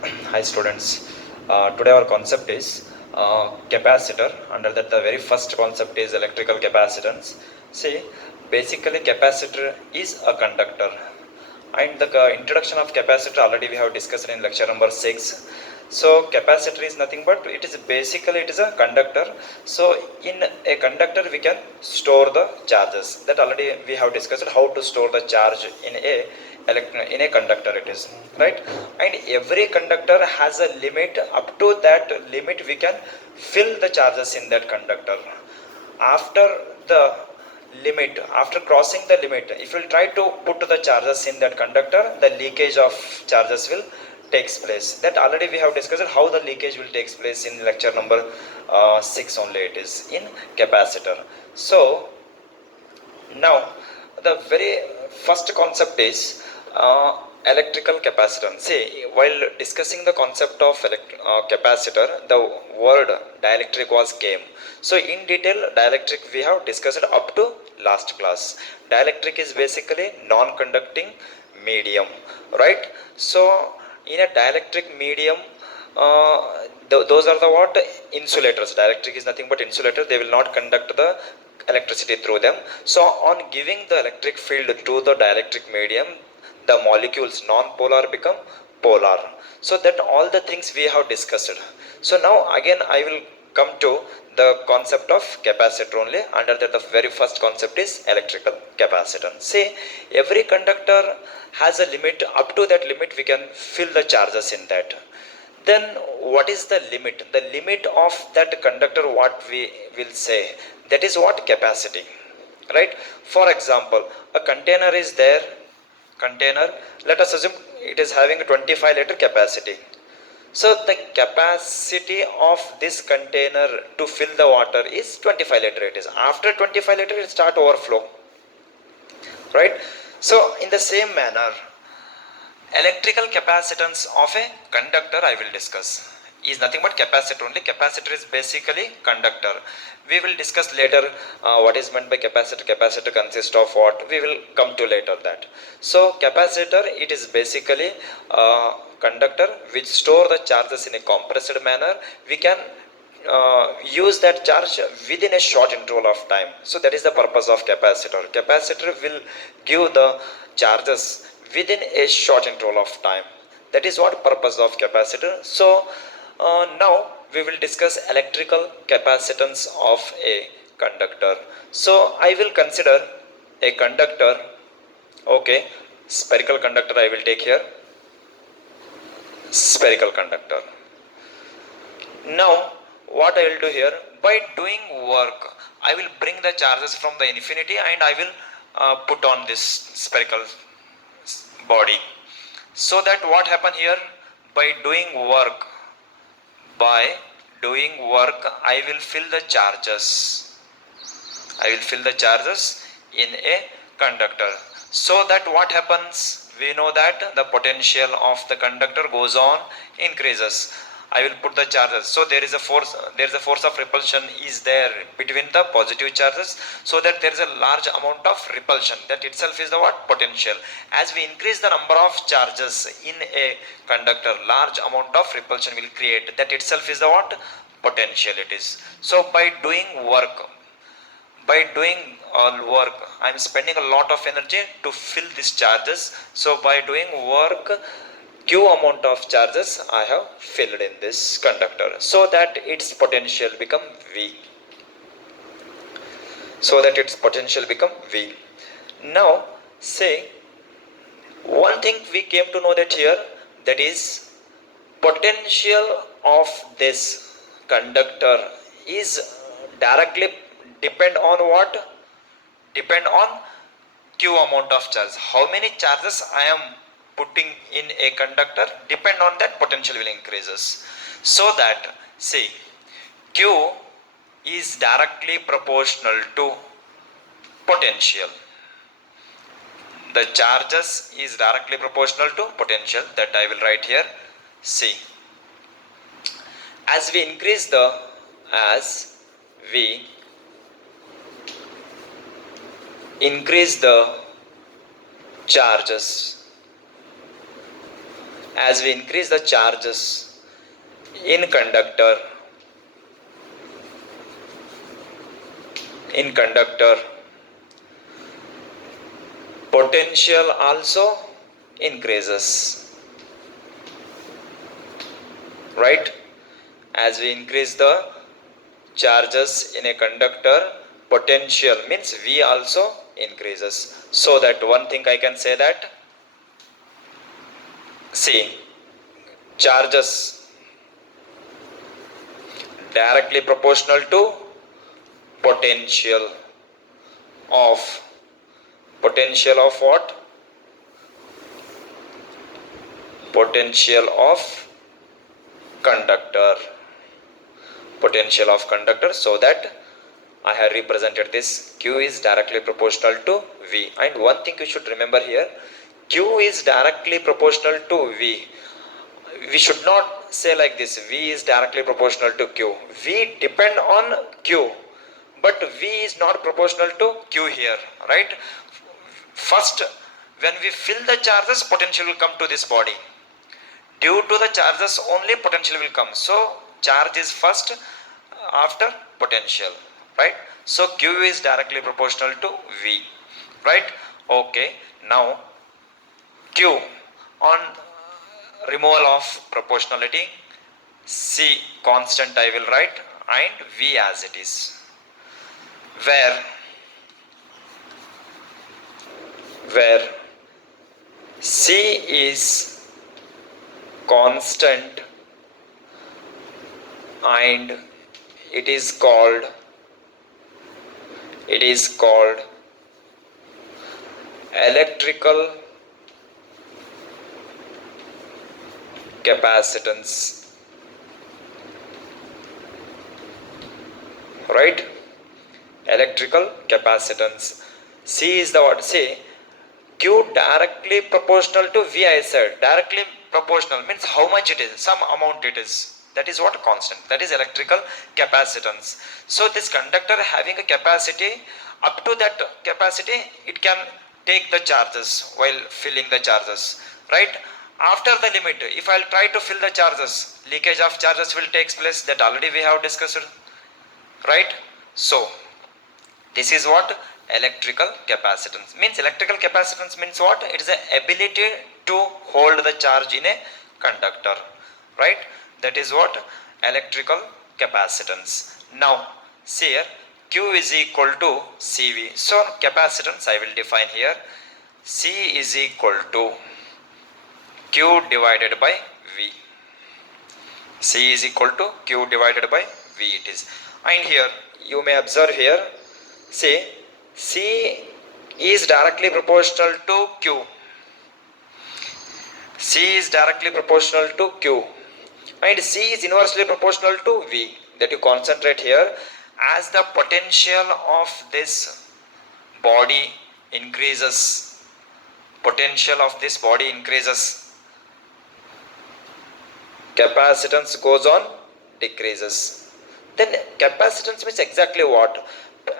Hi students. Today our concept is capacitor. Under that the very first concept is electrical capacitance. See, basically capacitor is a conductor, and the introduction of capacitor already we have discussed in lecture number 6. So capacitor is nothing but it is basically it is a conductor. So in a conductor we can store the charges. That already we have discussed how to store the charge in a conductor, it is right. And every conductor has a limit. Up to that limit we can fill the charges in that conductor. After the limit, after crossing the limit, if you try to put the charges in that conductor, the leakage of charges will takes place. That already we have discussed how the leakage will takes place in lecture number 6 only, it is in capacitor. So now the very first concept is electrical capacitance. See, while discussing the concept of capacitor, the word dielectric was came. So in detail dielectric we have discussed up to last class. Dielectric is basically non-conducting medium, right? So in a dielectric medium, those are the what insulators. Dielectric is nothing but insulator. They will not conduct the electricity through them. So on giving the electric field to the dielectric medium, the molecules non-polar become polar. So that all the things we have discussed. So now again I will come to the concept of capacitor only. Under that the very first concept is electrical capacitance. See, every conductor has a limit. Up to that limit we can fill the charges in that. Then what is the limit? The limit of that conductor, what we will say, that is what capacity, right? For example, a container is there. Container, let us assume it is having a 25-liter capacity. So the capacity of this container to fill the water is 25 liter. It is after 25 liter it start overflow, right? So in the same manner, electrical capacitance of a conductor I will discuss is nothing but capacitor only. Capacitor is basically conductor. We will discuss later what is meant by capacitor. Capacitor consists of what, we will come to later that. So capacitor, it is basically conductor which store the charges in a compressed manner. We can use that charge within a short interval of time. So that is the purpose of capacitor. Capacitor will give the charges within a short interval of time. That is what purpose of capacitor. So now we will discuss electrical capacitance of a conductor. So I will consider a conductor, okay, spherical conductor I will take here, spherical conductor. Now what I will do here, by doing work I will bring the charges from the infinity and I will put on this spherical body. So that what happen here, by doing work, by doing work I will fill the charges. I will fill the charges in a conductor. So that what happens, we know that the potential of the conductor goes on, increases. I will put the charges. So there is a force of repulsion is there between the positive charges, so that there is a large amount of repulsion. That itself is the what, potential. As we increase the number of charges in a conductor, large amount of repulsion will create. That itself is the what, potential it is. So by doing work, by doing all work I am spending a lot of energy to fill these charges. So by doing work, q amount of charges I have filled in this conductor, so that its potential become v. So that its potential become v. Now say, one thing we came to know that here, that is potential of this conductor is directly depend on what, depend on q amount of charge. How many charges I am putting in a conductor, depend on that potential will increases. So that see, q is directly proportional to potential. The charges is directly proportional to potential. That I will write here. See, as we increase the, as we increase the charges, as we increase the charges in conductor, potential also increases, right? As we increase the charges in a conductor, potential means V also increases. So that one thing I can say that, see, charges directly proportional to potential of what? Potential of conductor. Potential of conductor. So that I have represented this. Q is directly proportional to V. And one thing you should remember here, Q is directly proportional to V. We should not say like this, V is directly proportional to Q. V depend on Q, but V is not proportional to Q here, right? First, when we fill the charges, potential will come to this body. Due to the charges only, potential will come. So charge is first, after potential, right? So Q is directly proportional to V, right? Okay, now Q on removal of proportionality, C constant I will write, and V as it is, where C is constant and it is called electrical capacitance, right? Electrical capacitance. C is the what? Say Q directly proportional to V. I said directly proportional means how much it is, some amount it is. That is what? Constant. That is electrical capacitance. So this conductor having a capacity, up to that capacity it can take the charges while filling the charges, right? After the limit, if I will try to fill the charges, leakage of charges will take place. That already we have discussed, right? So this is what? Electrical capacitance means. Electrical capacitance means what? It is the ability to hold the charge in a conductor, right? That is what? Electrical capacitance. Now see here, Q is equal to CV. So capacitance I will define here. C is equal to Q divided by V. C is equal to Q divided by V it is. And here you may observe here, see, C is directly proportional to Q. C is directly proportional to Q. And C is inversely proportional to V. That you concentrate here. As the potential of this body increases, capacitance goes on decreases. Then capacitance means exactly what?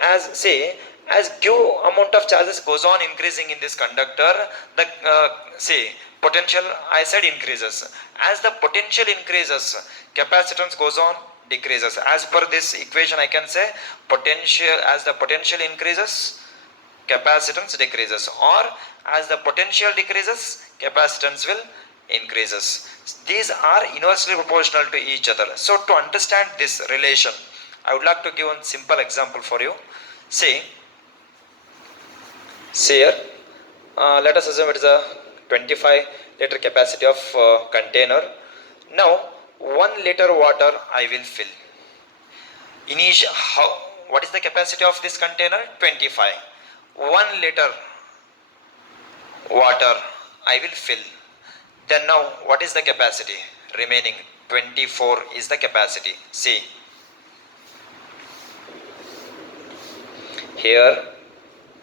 As say, as Q amount of charges goes on increasing in this conductor, the say potential I said increases. As the potential increases, capacitance goes on decreases. As per this equation I can say, potential, as the potential increases, capacitance decreases, or as the potential decreases, capacitance will increases. These are inversely proportional to each other. So to understand this relation, I would like to give one simple example for you. Say here, let us assume it is a 25-liter capacity of container. Now 1 liter water I will fill. What is the capacity of this container? 25. 1 liter water I will fill. Then now what is the capacity? Remaining 24 is the capacity. See here,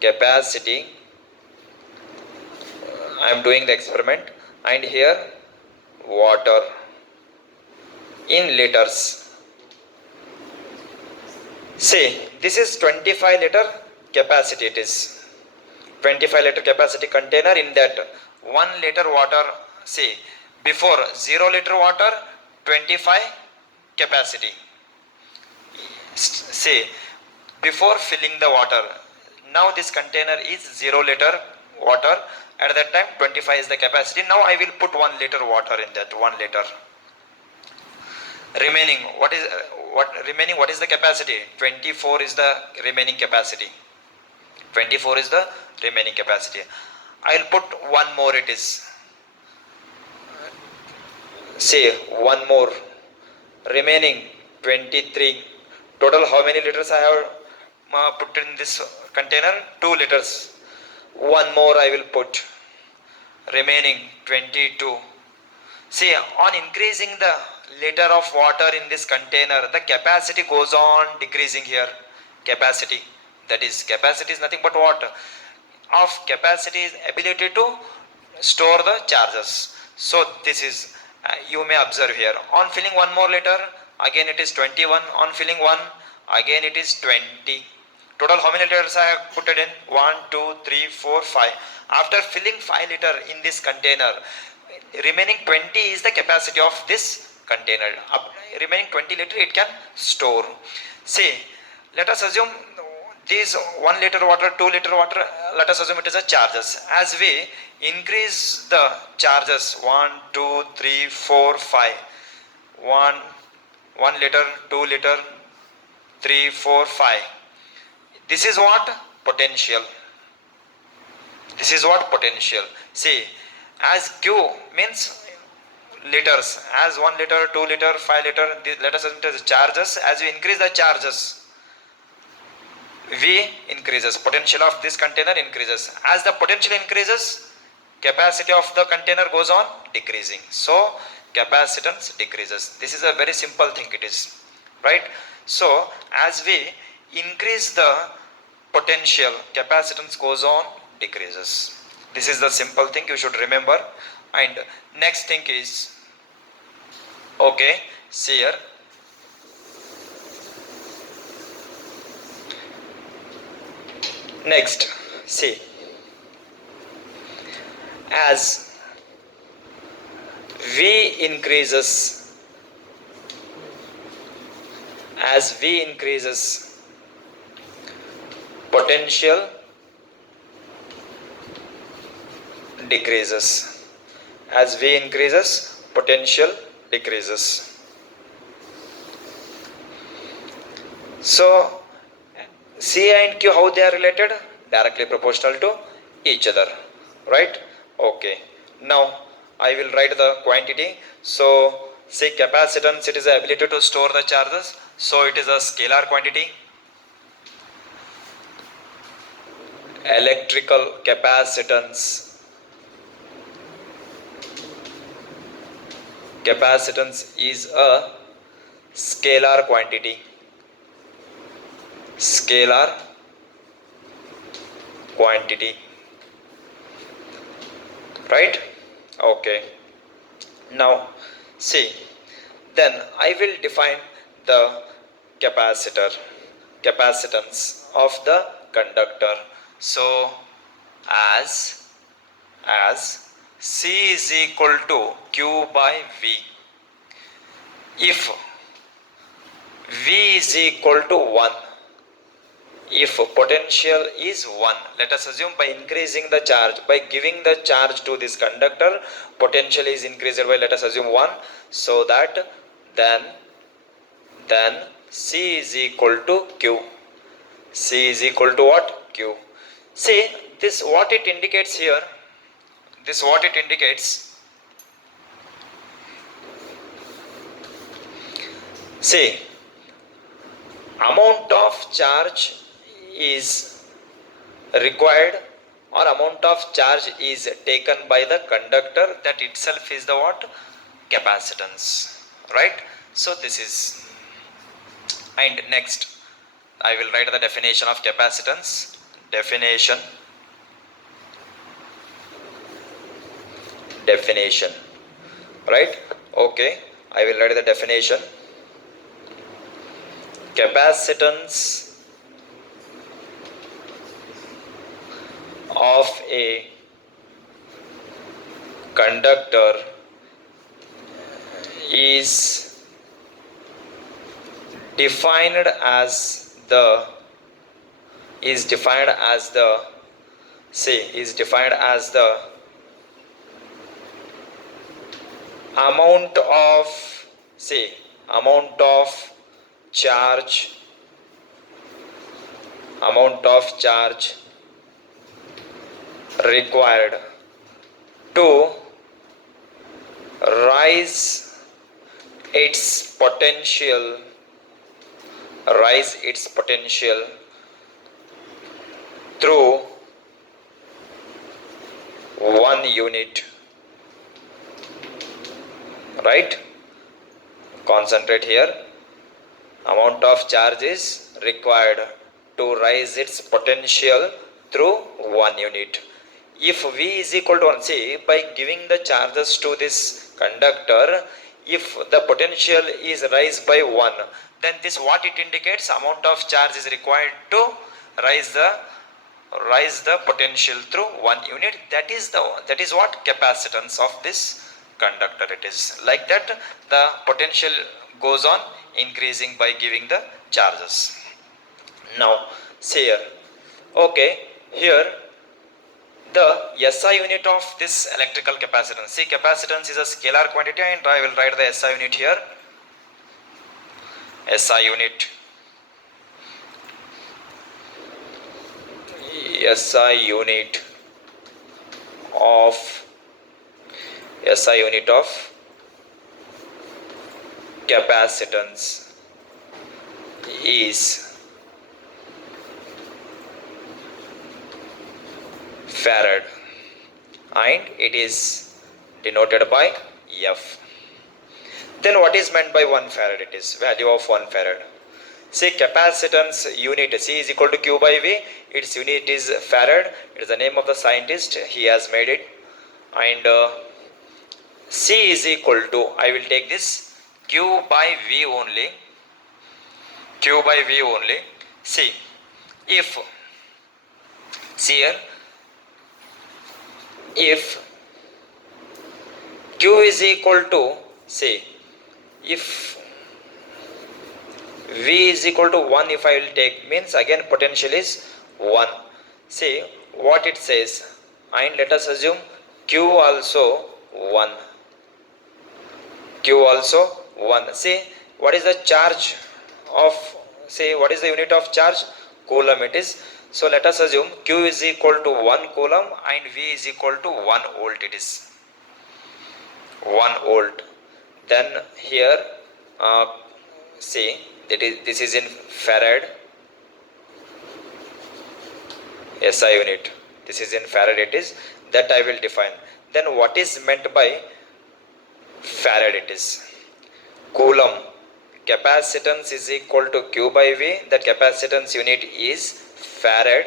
capacity, I am doing the experiment, and here water in liters. See, this is 25 liter capacity. It is 25 liter capacity container. In that 1 liter water, say before 0 liter water 25 capacity. Say before filling the water, now this container is 0 liter water, at that time 25 is the capacity. Now I will put 1 liter water in that 1 liter. Remaining what is the capacity? 24 is the remaining capacity. 24 is the remaining capacity. I will put one more, it is, say one more, remaining 23. Total how many liters I have put in this container? 2 liters. One more I will put, remaining 22. See, on increasing the liter of water in this container, the capacity goes on decreasing here. Capacity, that is, capacity is nothing but what? Of capacity is ability to store the charges. So this is, you may observe here, on filling 1 more liter, again it is 21. On filling 1, again it is 20. Total how many liters I have put it in? 1, 2, 3, 4, 5. After filling 5 liter in this container, remaining 20 is the capacity of this container. Remaining 20 liter it can store. Say, let us assume this 1 liter water, 2 liter water, let us assume it is a charges. As we increase the charges, 1, 2, 3, 4, 5, 1 liter, 2 liter, 3, 4, 5. This is what? Potential. This is what? Potential. See, as Q means liters, as 1 liter, 2 liter, 5 liter, let us assume it is charges. As we increase the charges, V increases, potential of this container increases. As the potential increases, capacity of the container goes on decreasing. So capacitance decreases. This is a very simple thing it is, right? So as we increase the potential, capacitance goes on decreases. This is the simple thing you should remember. And next thing is, okay, see here, next, see, as V increases, potential decreases. As V increases, potential decreases. So C and Q, how they are related? Directly proportional to each other, right? Okay. Now I will write the quantity. So say capacitance, it is the ability to store the charges. So it is a scalar quantity. Electrical capacitance. Capacitance is a scalar quantity. Scalar quantity, right? Okay. Now see, then I will define the capacitance of the conductor. So as C is equal to Q by V, if V is equal to 1, if potential is 1, let us assume by increasing the charge, by giving the charge to this conductor, potential is increased by, let us assume 1, so that then C is equal to Q. C is equal to what? Q. See, this what it indicates here, this what it indicates. See, amount of charge is required, or amount of charge is taken by the conductor, that itself is the what? Capacitance, right? So this is, and next I will write the definition of capacitance. Definition, right? Okay, I will write the definition. Capacitance of a conductor is defined as the is defined as the is defined as the amount of amount of charge required to rise its potential through 1 unit, right? Concentrate here. Amount of charge is required to rise its potential through 1 unit. If V is equal to 1, see, by giving the charges to this conductor, if the potential is raised by 1, then this what it indicates, amount of charge is required to rise the potential through 1 unit. That is what capacitance of this conductor it is. Like that, the potential goes on increasing by giving the charges. Now see here, okay, here the SI unit of this electrical capacitance. See, capacitance is a scalar quantity, and I will write the SI unit here. SI unit of capacitance is farad, and it is denoted by F. Then what is meant by 1 farad? It is value of 1 farad. Say capacitance unit, C is equal to Q by V. Its unit is farad. It is the name of the scientist. He has made it. And C is equal to, I will take this Q by V only. See, if, see here, if Q is equal to, say, if V is equal to 1, if I will take, means again potential is 1. See what it says, and let us assume Q also 1. See, what is the charge of, say, what is the unit of charge? Coulomb it is. So let us assume Q is equal to 1 coulomb and V is equal to 1 volt. It is 1 volt. Then here, see, this is in farad, SI unit. This is in farad. It is that I will define. Then what is meant by farad? It is coulomb. Capacitance is equal to Q by V. That capacitance unit is farad.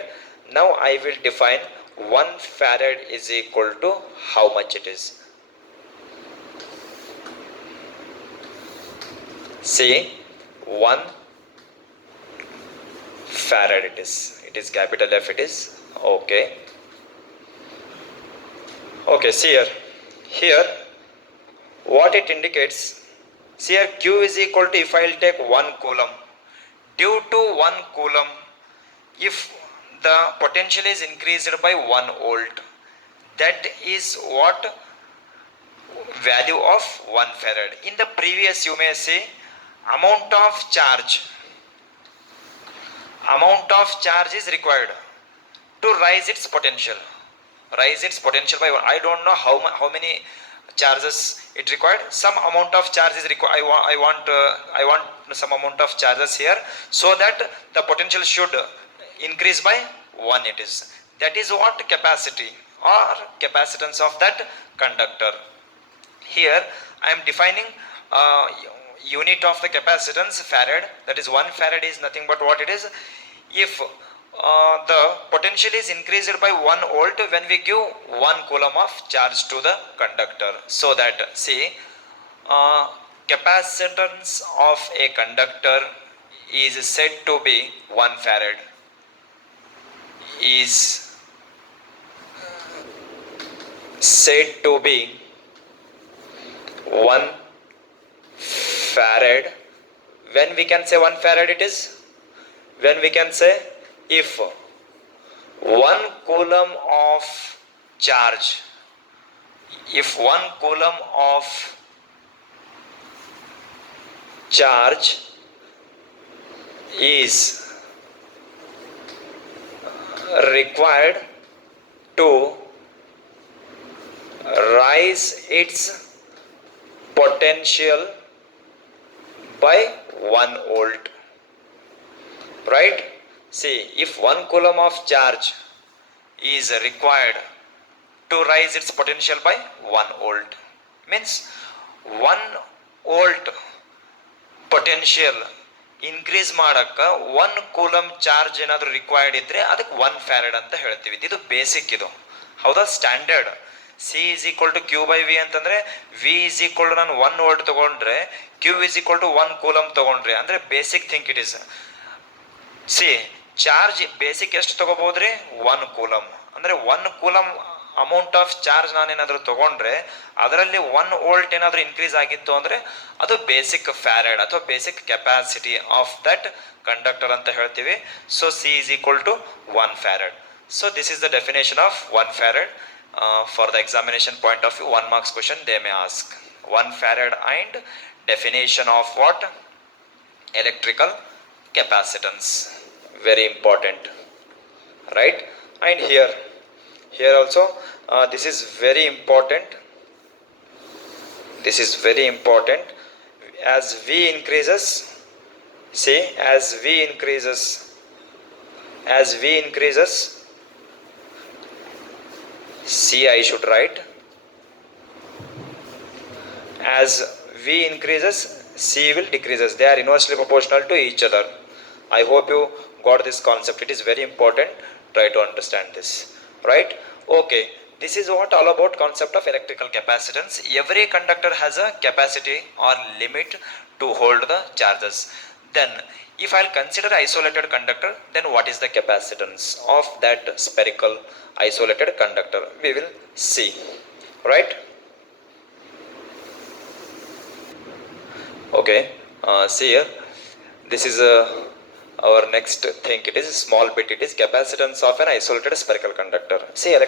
Now I will define 1 farad is equal to how much it is. See, 1 farad it is. It is capital F. It is okay. Okay, see here. Here, what it indicates. See here, Q is equal to, if I will take 1 coulomb. Due to 1 coulomb, if the potential is increased by 1 volt, that is what value of 1 farad. In the previous, you may say, amount of charge is required to rise its potential by 1. I don't know how many charges it required. Some amount of charge is required. I want some amount of charges here, so that the potential should increase by 1. It is, that is what capacity or capacitance of that conductor. Here I am defining unit of the capacitance farad. That is 1 farad is nothing but what it is. If the potential is increased by 1 volt when we give 1 coulomb of charge to the conductor. So that, see, capacitance of a conductor is said to be 1 farad. Is said to be 1 farad. When we can say 1 farad it is? When we can say if 1 coulomb of charge, if 1 coulomb of charge is required to rise its potential by 1 volt, right? See, if 1 coulomb of charge is required to rise its potential by 1 volt, means 1 volt potential increase ಮಾಡಕ್ಕೆ 1 coulomb charge ಏನಾದರೂ required ಇದ್ರೆ ಅದಕ್ಕೆ 1 farad ಅಂತ ಹೇಳ್ತೀವಿ. ಇದು basic, ಇದು ಹೌದಾ standard. C is equal to Q by V ಅಂತಂದ್ರೆ ವಿ ಇಸ್ ಈಕ್ವಲ್ ಟು ನಾನು 1 ವೋಲ್ಟ್ ತಗೊಂಡ್ರೆ Q is equal to 1 coulomb ತಗೊಂಡ್ರೆ ಅಂದ್ರೆ basic think it is. C charge basic ಎಷ್ಟು ತಗೋಬಹುದ್ರಿ? 1 ಕೂಲಮ್. ಅಂದ್ರೆ 1 ಕೂಲಮ್ ಅಮೌಂಟ್ ಆಫ್ ಚಾರ್ಜ್ ನಾನೇನಾದರೂ ತಗೊಂಡ್ರೆ ಅದರಲ್ಲಿ 1 ವೋಲ್ಟ್ ಏನಾದರೂ ಇನ್ಕ್ರೀಸ್ ಆಗಿತ್ತು ಅಂದರೆ ಅದು ಬೇಸಿಕ್ ಫ್ಯಾರಡ್ ಅಥವಾ basic capacity of that conductor ಅಂತ ಹೇಳ್ತೀವಿ. So C is equal to 1 farad. So this is the definition of 1 farad. For the examination point of view 1 marks question they may ask 1 farad and definition of what? Electrical capacitance. Very important, right? And here also this is very important. This is very important. As V increases, see, as V increases, C I should write, as V increases C will decreases. They are inversely proportional to each other. I hope you got this concept. It is very important. Try to understand this, right? Okay, this is what all about concept of electrical capacitance. Every conductor has a capacity or limit to hold the charges. Then if I'll consider isolated conductor, then what is the capacitance of that spherical isolated conductor? We will see, right? Okay, see here, this is our next thing. It is a small bit. It is capacitance of an isolated spherical conductor. See,